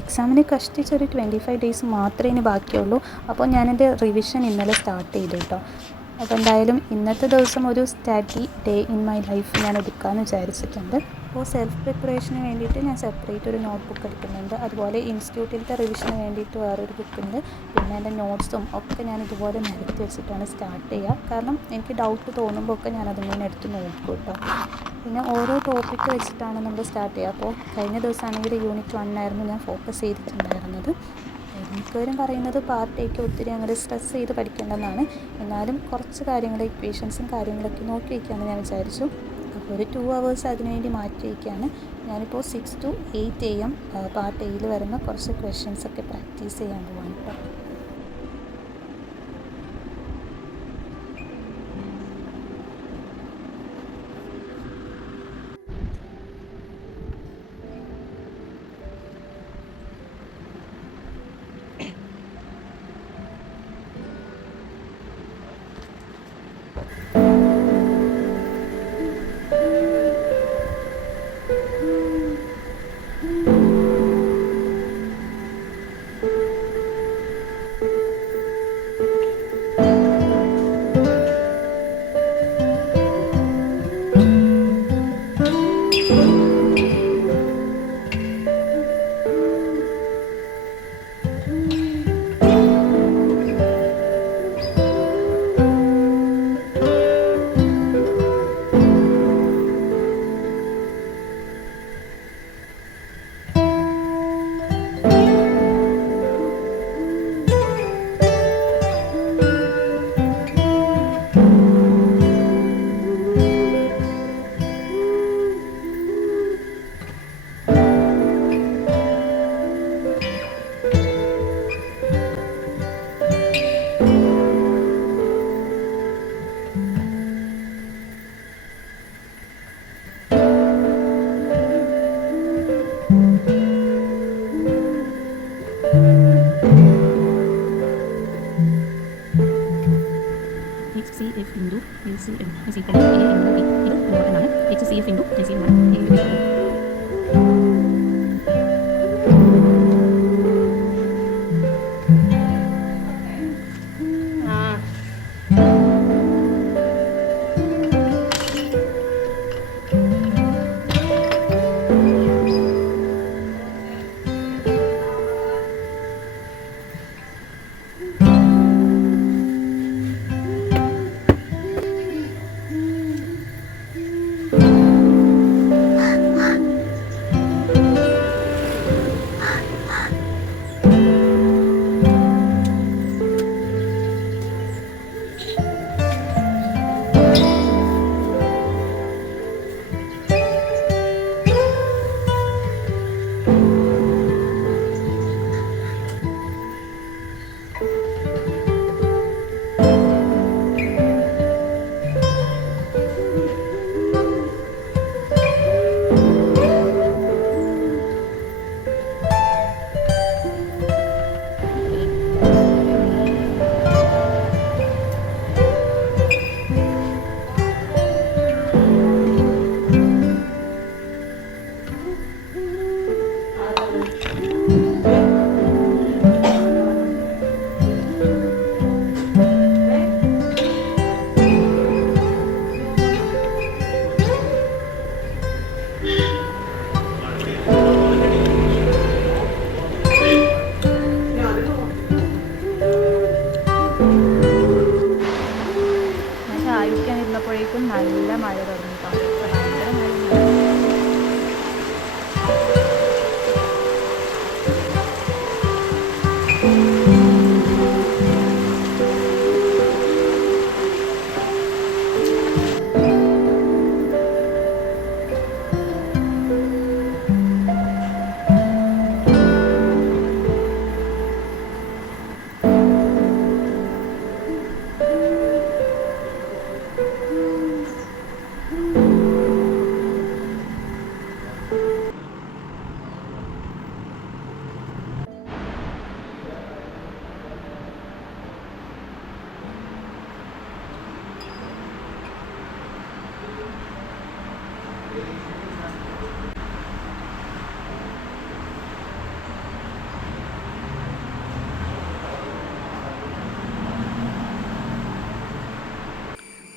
എക്സാമിന് കഷ്ടിച്ചൊരു 25 ഡേയ്സ് മാത്രമേ ഇനി ബാക്കിയുള്ളൂ. അപ്പോൾ ഞാനെൻ്റെ റിവിഷൻ ഇന്നലെ സ്റ്റാർട്ട് ചെയ്തു കേട്ടോ. അപ്പോൾ എന്തായാലും ഇന്നത്തെ ദിവസം ഒരു study day in my life ഞാൻ എടുക്കാമെന്ന് വിചാരിച്ചിട്ടുണ്ട്. അപ്പോൾ സെൽഫ് പ്രിപ്പറേഷന് വേണ്ടിയിട്ട് ഞാൻ സെപ്പറേറ്റ് ഒരു നോട്ട് ബുക്ക് എടുക്കുന്നുണ്ട്. അതുപോലെ ഇൻസ്റ്റിറ്റ്യൂട്ടിലത്തെ റിവിഷന് വേണ്ടിയിട്ട് വേറൊരു ബുക്കുണ്ട്. പിന്നെ എൻ്റെ നോട്ട്സും ഒക്കെ ഞാൻ ഇതുപോലെ നിരത്തി വെച്ചിട്ടാണ് സ്റ്റാർട്ട് ചെയ്യുക. കാരണം എനിക്ക് ഡൗട്ട് തോന്നുമ്പോൾ ഒക്കെ ഞാൻ അതിങ്ങനെ എടുത്ത് നോക്കും കേട്ടോ. പിന്നെ ഓരോ ടോപ്പിക്ക് വെച്ചിട്ടാണ് നമ്മൾ സ്റ്റാർട്ട് ചെയ്യുക. അപ്പോൾ കഴിഞ്ഞ ദിവസമാണെങ്കിൽ യൂണിറ്റ് 1 ആയിരുന്നു ഞാൻ ഫോക്കസ് ചെയ്തിട്ടുണ്ടായിരുന്നത്. മിക്കവരും പറയുന്നത് പാർട്ട് എക്ക് ഒത്തിരി അങ്ങോട്ട് സ്ട്രെസ് ചെയ്ത് പഠിക്കേണ്ടതെന്നാണ്. എന്നാലും കുറച്ച് കാര്യങ്ങൾ ഇക്വേഷൻസും കാര്യങ്ങളൊക്കെ നോക്കി വയ്ക്കാമെന്ന് ഞാൻ വിചാരിച്ചു. അപ്പോൾ ഒരു 2 hours അതിനുവേണ്ടി മാറ്റി വയ്ക്കുകയാണ്. ഞാനിപ്പോൾ 6 to 8 AM പാർട്ട് എയിൽ വരുന്ന കുറച്ച് ക്വസ്റ്റ്യൻസൊക്കെ പ്രാക്ടീസ് ചെയ്യാൻ പോവാണ് കേട്ടോ.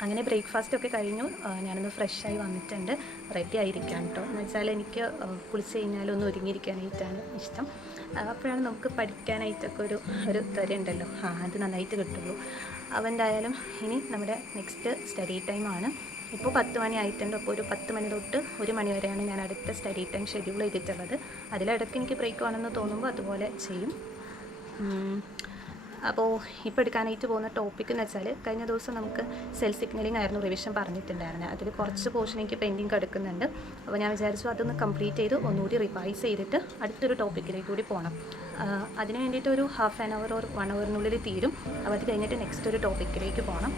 അങ്ങനെ ബ്രേക്ക്ഫാസ്റ്റ് ഒക്കെ കഴിഞ്ഞു. ഞാനൊന്ന് ഫ്രഷായി വന്നിട്ടുണ്ട്, റെഡി ആയിരിക്കാം കേട്ടോ. എന്ന് വെച്ചാൽ എനിക്ക് കുളിച്ച് കഴിഞ്ഞാൽ ഒന്ന് ഒരുങ്ങിയിരിക്കാനായിട്ടാണ് ഇഷ്ടം. അപ്പോഴാണ് നമുക്ക് പഠിക്കാനായിട്ടൊക്കെ ഒരു ത്വരയുണ്ടല്ലോ, അത് നന്നായിട്ട് കിട്ടുള്ളൂ. അപ്പോൾ എന്തായാലും ഇനി നമ്മുടെ നെക്സ്റ്റ് സ്റ്റഡി ടൈമാണ്. ഇപ്പോൾ 10 മണി ആയിട്ടുണ്ട്. അപ്പോൾ ഒരു 10 മണി തൊട്ട് 1 മണി വരെയാണ് ഞാൻ അടുത്ത സ്റ്റഡി ടൈം ഷെഡ്യൂൾ ചെയ്തിട്ടുള്ളത്. അതിലിടയ്ക്ക് എനിക്ക് ബ്രേക്ക് വേണമെന്ന് തോന്നുമ്പോൾ അതുപോലെ ചെയ്യും. അപ്പോൾ ഇപ്പോൾ എടുക്കാനായിട്ട് പോകുന്ന ടോപ്പിക് എന്ന് വെച്ചാൽ, കഴിഞ്ഞ ദിവസം നമുക്ക് സെൽ സിഗ്നലിംഗ് ആയിരുന്നു റിവിഷൻ പറഞ്ഞിട്ടുണ്ടായിരുന്നത്. അതിൽ കുറച്ച് പോർഷൻ എനിക്ക് പെൻഡിങ് കിടക്കുന്നുണ്ട്. അപ്പോൾ ഞാൻ വിചാരിച്ചു അതൊന്ന് കംപ്ലീറ്റ് ചെയ്ത് ഒന്നുകൂടി റിവൈസ് ചെയ്തിട്ട് അടുത്തൊരു ടോപ്പിക്കിലേക്ക് കൂടി പോകണം. അതിന് വേണ്ടിയിട്ട് ഒരു ഹാഫ് ആൻ അവർ ഓർ 1 അവറിനുള്ളിൽ തീരും. അപ്പോൾ അത് കഴിഞ്ഞിട്ട് നെക്സ്റ്റ് ഒരു ടോപ്പിക്കിലേക്ക് പോകണം.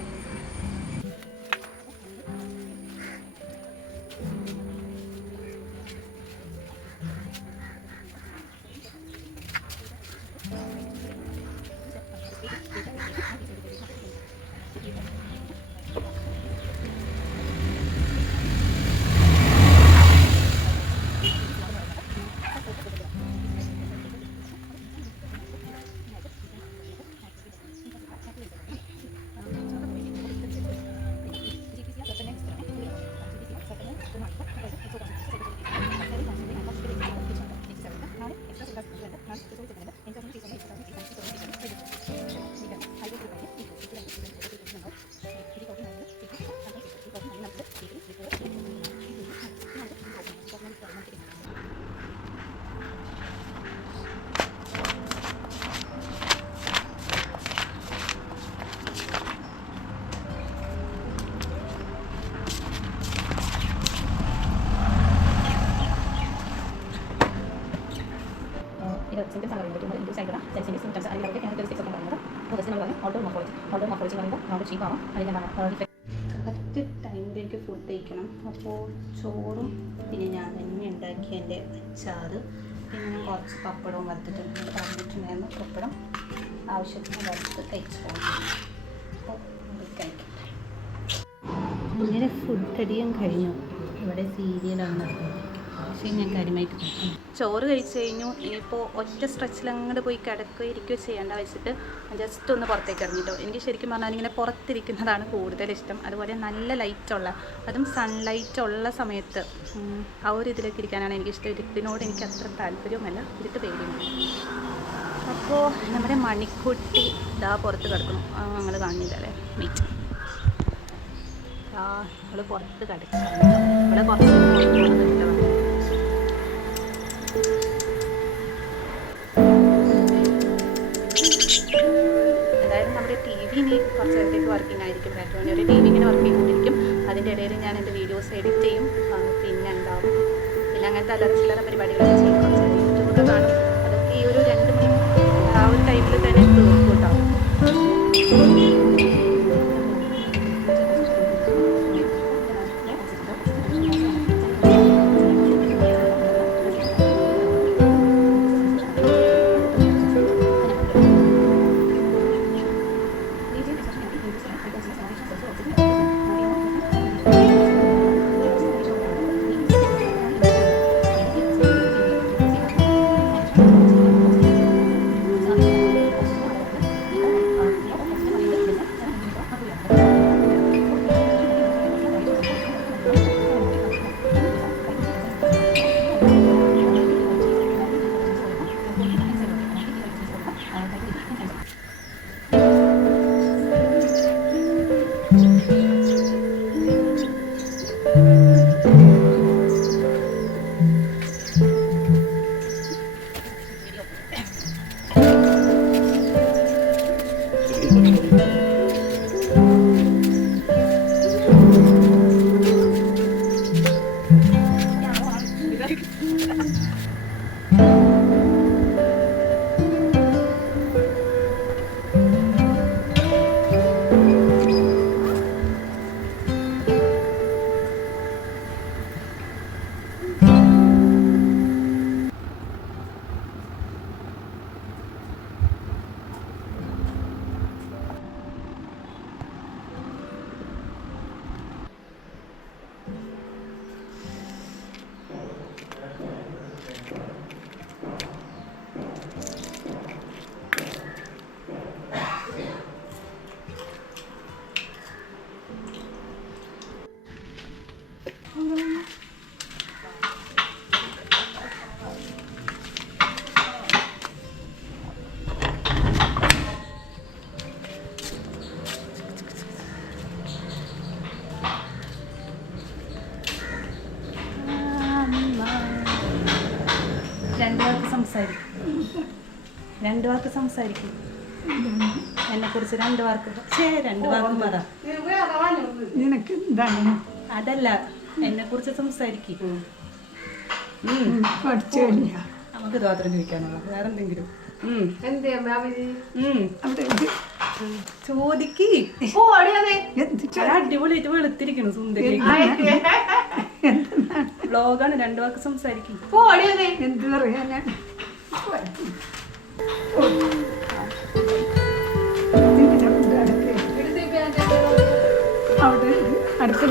സിംറ്റംസ് ആണ് പറയുന്നത്. ഇൻഡ്യൂസ് ആയിട്ടുള്ള സെൽസിൻ്റെ സിംറ്റംസ് അല്ലെങ്കിൽ അവരുടെ ക്യാരക്ടറിസ്റ്റിക്സ് ഒക്കെ പറയുന്നത്. അപ്പോൾ ജസ്റ്റ് നമ്മൾ പറയും ഓട്ടോ മോർഫോളജി എന്ന് പറയുമ്പോൾ നമ്മുടെ ഷേപ്പ് ആവാം. അതിൻ്റെ കറക്റ്റ് ടൈമിലേക്ക് ഫുഡ് കഴിക്കണം. അപ്പോൾ ചോറും പിന്നെ ഞാൻ തന്നെ ഉണ്ടാക്കിയ എൻ്റെ അച്ചാറ്, പിന്നെ കുറച്ച് പപ്പടവും വറുത്തിട്ടുണ്ട്. പറഞ്ഞിട്ടുണ്ടായിരുന്നു പപ്പടം ആവശ്യത്തിന് വറുത്ത് കഴിച്ചു പോകണം. അപ്പോൾ കഴിക്കട്ടെ. ഇങ്ങനെ ഫുഡ് അടിയും കഴിഞ്ഞു. ഇവിടെ സീരിയലാണ്, പക്ഷേ ഞാൻ കാര്യമായിട്ട് ചോറ് കഴിച്ച് കഴിഞ്ഞു. ഇനിയിപ്പോൾ ഒറ്റ സ്ട്രെച്ചിൽ അങ്ങോട്ട് പോയി കിടക്കുകയോ ഇരിക്കുകയോ ചെയ്യേണ്ട വെച്ചിട്ട് ജസ്റ്റ് ഒന്ന് പുറത്തേക്ക് ഇറങ്ങിട്ടോ. എനിക്ക് ശരിക്കും പറഞ്ഞാൽ ഇങ്ങനെ പുറത്തിരിക്കുന്നതാണ് കൂടുതൽ ഇഷ്ടം. അതുപോലെ നല്ല ലൈറ്റുള്ള, അതും സൺലൈറ്റ് ഉള്ള സമയത്ത് ആ ഒരു ഇതിലേക്ക് ഇരിക്കാനാണ് എനിക്കിഷ്ടം. ഇരുട്ടിനോട് എനിക്ക് അത്ര താല്പര്യവുമല്ല, ഇരുട്ട് പേടിയുമില്ല. അപ്പോൾ നമ്മുടെ മണിക്കുട്ടി ഇതാ പുറത്ത് കിടക്കുന്നു. ഞങ്ങൾ കാണുന്നില്ലല്ലേ, മീറ്റ് നമ്മൾ പുറത്ത് കിടക്കണം. ഇവിടെ കുറച്ച് ഇനി കുറച്ച് നേരത്തേക്ക് വർക്കിംഗ് ആയിരിക്കും. 2 മണി വരെ ടി വി ഇങ്ങനെ വർക്ക് ചെയ്തുകൊണ്ടിരിക്കും. അതിൻ്റെ ഇടയിൽ ഞാൻ എൻ്റെ വീഡിയോസ് എഡിറ്റ് ചെയ്യും. പിന്നെ ഉണ്ടാവും, പിന്നെ അങ്ങനത്തെ അലർച്ചില്ലറ പരിപാടികളൊക്കെ ചെയ്യും. കുറച്ച് യൂട്യൂബൊക്കെ കാണും. അതൊക്കെ ഈ ഒരു 2 മണി ആ ഒരു ടൈമിൽ തന്നെ തീർക്കും കേട്ടോ. രണ്ട് വാക്ക് സംസാരിക്കും. രണ്ട് വാക്ക് സംസാരിക്കും. എന്നെ കുറിച്ച് രണ്ട് വാക്ക്. രണ്ട് വാക്ക് പറ. നിനക്ക് എന്താണ്? അതല്ല, എന്നെ കുറിച്ച് സംസാരിക്കും. പഠിച്ചു കഴിഞ്ഞാ നമുക്ക് സ്വാതന്ത്ര്യം ചോദിക്കാനുള്ള വേറെ എന്തെങ്കിലും ചോദിക്ക്. അടിപൊളിയായിട്ട് വെളുത്തിരിക്കുന്നു സുന്ദരി. വ്ളോഗാണ്, രണ്ട് വാക്ക് സംസാരിക്കും. എന്ത് പറയാനാ? അവിടെ അടുത്ത